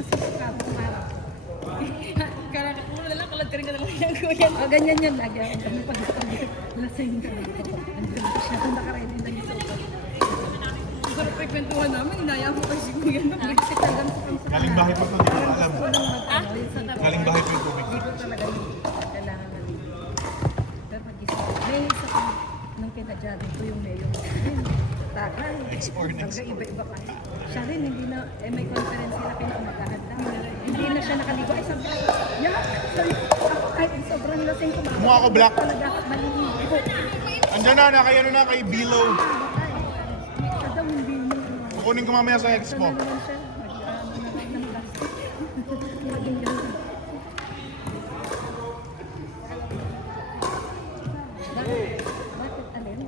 na sa sukab, kumara. Karang ulo na lang, kalad ka rin ka na lang yung kuya. O, ganyan yun lagi. Ang dami lasing ka. Andun ko siya, doon nakaready na dito. Ang sarap pa ikwentuhan namin, inaya mo kasi kuya. Galing bahay pa ito, hindi ko alam. Galing bahay pa yung tubig. Hindi ko talaga kailangan na rin. Pero pag-isip, may isa ko nung kinadyanin ko yung mayo. Tagal. Hanggang iba-iba pa. Siya rin, hindi na, may conference sila pinamagahan lang. Hindi na siya nakaligo. Ay, sabi ko, sorry. Ako kahit sobrang lasing ko. Mukha ko black. Talaga, maliligo. Andyan na, kay ano na, kay Bilo. Sa daw, hindi mo. Kukunin ko mamaya sa expo. Sana naman siya. Maging ganun. Bakit alin?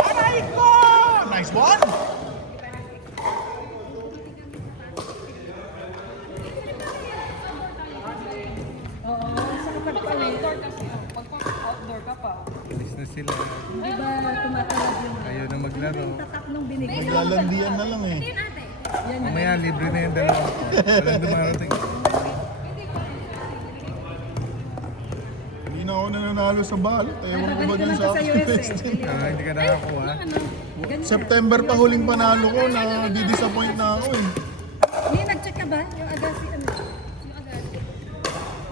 Aray ko! Nice one! Oo, sa kapag kami, Outdoor ka pa. Alis na sila. di ba tumatawag yung Ayaw na maglaro. tatak nung binigay. Maglalandian na lang eh. Yan Mamaya libre na yung dalawa ko. Walang dumarating. Hindi na ako nananalo sa balot. Ewan ko ba Babalik dun naman sa ka sa US eh. West? Hindi ka nakakuha. Ganyan. September pa huling panalo ko, na-disappoint na ako eh. Hindi, nag-check ka ba? Yung Agassi, ano?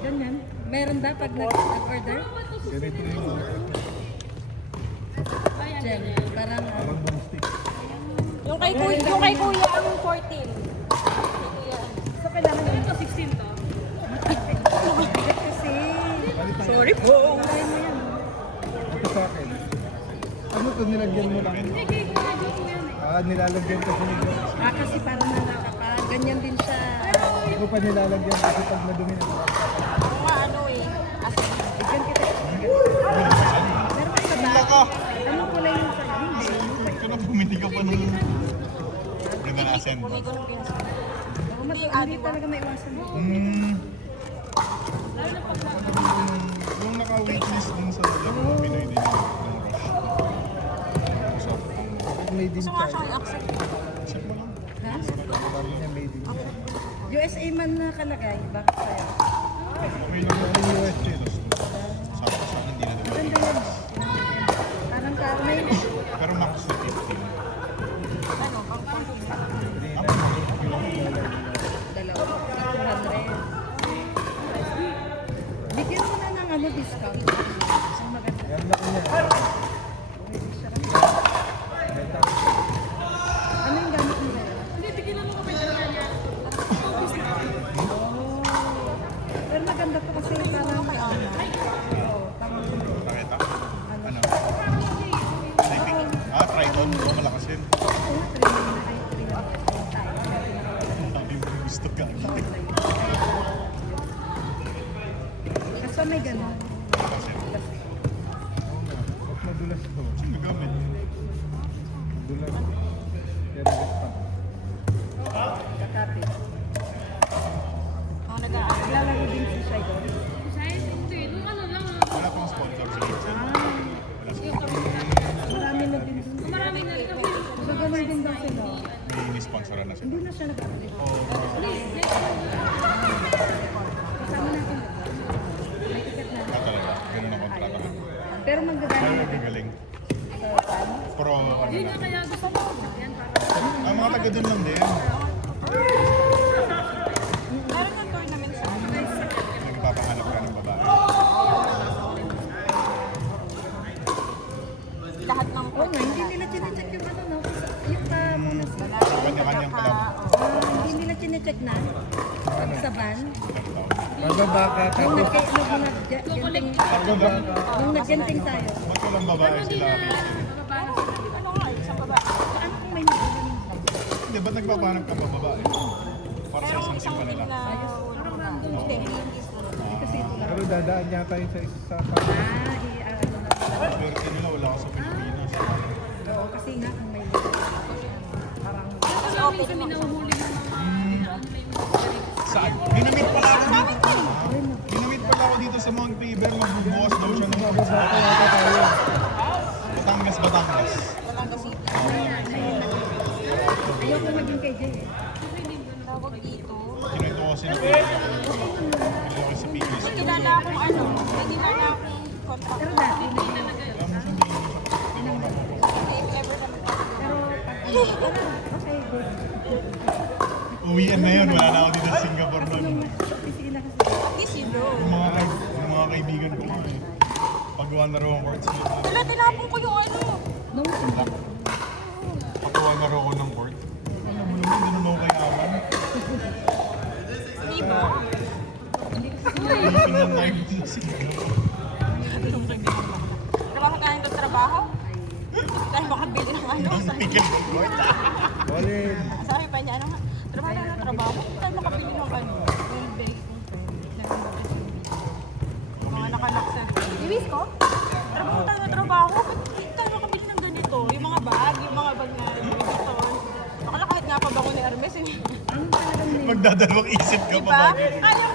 Ganyan. Meron ba pag nag-order? Ganito yung Diyan, parang boomstick. Yung kay kuya, anong 14? so kailangan yun. Ito 16 to. Bigat kasi. Sorry po. Try mo yan. Ito sa akin. Ano to nilagyan mo lang? Nilalagyan kasi nito. Kasi parang nakakapag. Ganyan din siya. Hindi ko pa nilalagyan kasi pag madumi na. Bigyan kita. Meron ka sa Wala bag. ka! Anong kulay yung sa'yo? Hindi. Hindi ka na bumili ka pa nung... Ganda na ascend. Hindi talaga maiwasan mo. Yung naka-waitlist din sa mga Pinoy din yung rush. So, Made in China. check mo lang. Ha? Sabi niya made in China. USA man nakalagay. Bakit sa'yo? Okay lang ako yung USG. Sabi ko sa akin, hindi na diba? Maganda yan. Parang karne. Pero max na 15. Dalawa. 200. Bigyan mo na ng ano, discount. Isang maganda. Yan laki niya. Ano yung gamit mo na yun? Hindi, bigyan lang ako may dala niya. Pero maganda to kasi parang oo, parang Nakita? Ano? Typing. Triton. Malakas yun. Sabi mo gusto ka. Basta may gano'n. Malakas yun. Ba't madulas to? Saan magamit? Madulas. Kaya nagaspan. Kakapit. Naglalaro din si Shai doon. Size, hindi. Nung ano lang. Wala pang sponsor sa Gibson. Wala sa Marami na din doon. Marami na rin kami. So, gano'n din daw sila. may sponsoran na siya. Hindi na siya nag-update. Oo. Kasama natin. May ticket na. Talaga. Ganun ang kontrata ko. Pero magdadaan na din. Galing. So, paano? Pro ano Yun na. nga kaya gusto ko. Yan, para. Ang mga taga dun lang din. Meron ng tournament sa Nagpapanganap ka ng babae. lahat ng Oo nga, hindi nila chinecheck yung ano, no? Yung pa muna sa... Kanya-kanyang club. Hindi nila chinecheck na. Pag sa van. Bababa ka Nung tapos nag-genting, Pagod ah. nung nag-genting tayo. Ba't walang babae sila? ano nga, isang babae. Ano kung may nagulong? Hindi, ba't nagpapanap ka pa babae? Para sa isang simpa nila. Parang random din. Kasi ito lang. pero dadaan yata yung sa isa pa. Ano na pala. Swerte nila, wala ka sa Pilipinas. Oo, kasi nga kung may parang... Kasi minsan may nahuhuli ng mga Saan? Ginamit pala ako dito. Ginamit pala ako dito sa Mount Faber. Magbubukas daw siya ng Bababa ka yata tayo. Batangas Batangas, Batangas. Batangas City. Ayoko maging kay Jay eh. Tawag dito. Kinuwento ko kasi na Kinuwento ko si Piggy. May kilala akong ano, may kilala akong contact. Pero dati, Alam mo, hindi mo na If ever na pero pag okay, good. uwian na yun, wala na ako dito sa Singapore Kasi nun. yung opisina kasi. at least you know. Yung mga kaibigan ko nga eh. Pagawa na raw ang court sila. Wala, tinapon ko yung ano. No, hindi. Pagawa na raw ako ng court. Alam mo naman, hindi naman ako kayaman. Di ba? Philippine na tayo dito sa Singapore. Trabaho tayo ng trabaho? Tayo makabili ng ano. Tigil ng court. Olin. Sabi pa niya, ano nga, trabaho tayo ng trabaho? Tayo makabili ng ano. Yung bag kong friend. Mga nakalaksa. Iwis ko? Trabaho tayo ng trabaho? Ba't tayo makabili ng ganito? Yung mga bag na Louis Vuitton. Akala kahit nga pa ba ko ni Hermes. Ano talagang name? Magdadalawang isip ka pa Diba? ba? Kaya